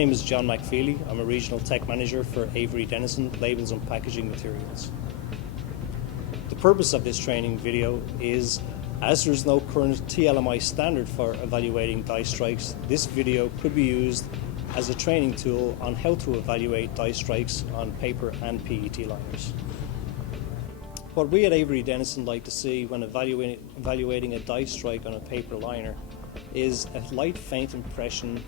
name is John McFeely. I'm a Regional Tech Manager for Avery Dennison Labels and Packaging Materials. The purpose of this training video is, as there is no current TLMI standard for evaluating die strikes, this video could be used as a training tool on how to evaluate die strikes on paper and PET liners. What we at Avery Dennison like to see when evaluating a die strike on a paper liner is a light faint impression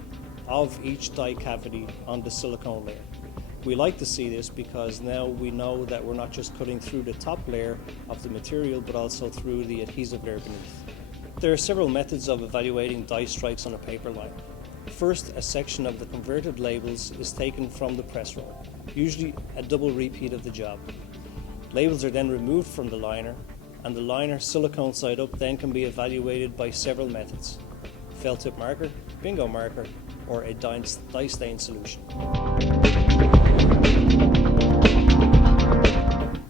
of each die cavity on the silicone layer. We like to see this because now we know that we're not just cutting through the top layer of the material but also through the adhesive layer beneath. There are several methods of evaluating die strikes on a paper liner. First, a section of the converted labels is taken from the press roll, usually a double repeat of the job. Labels are then removed from the liner, and the liner silicone side up then can be evaluated by several methods: felt tip marker, bingo marker, or a die stain solution.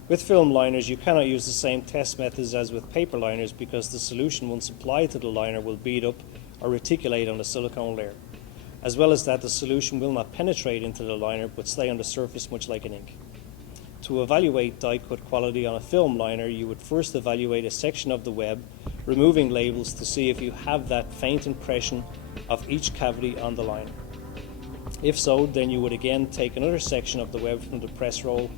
With film liners, you cannot use the same test methods as with paper liners because the solution, once applied to the liner, will bead up or reticulate on the silicone layer. As well as that, the solution will not penetrate into the liner but stay on the surface much like an ink. To evaluate die cut quality on a film liner, you would first evaluate a section of the web, removing labels to see if you have that faint impression of each cavity on the liner. If so, then you would again take another section of the web from the press roll,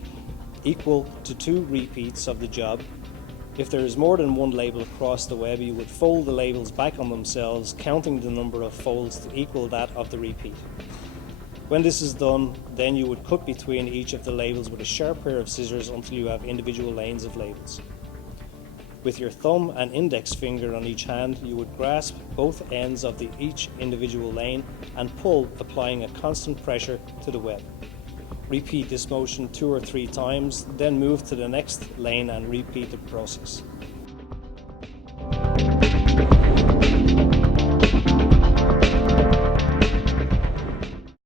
equal to 2 repeats of the job. If there is more than one label across the web, you would fold the labels back on themselves, counting the number of folds to equal that of the repeat. When this is done, then you would cut between each of the labels with a sharp pair of scissors until you have individual lanes of labels. With your thumb and index finger on each hand, you would grasp both ends of each individual lane and pull, applying a constant pressure to the web. Repeat this motion 2 or 3 times, then move to the next lane and repeat the process.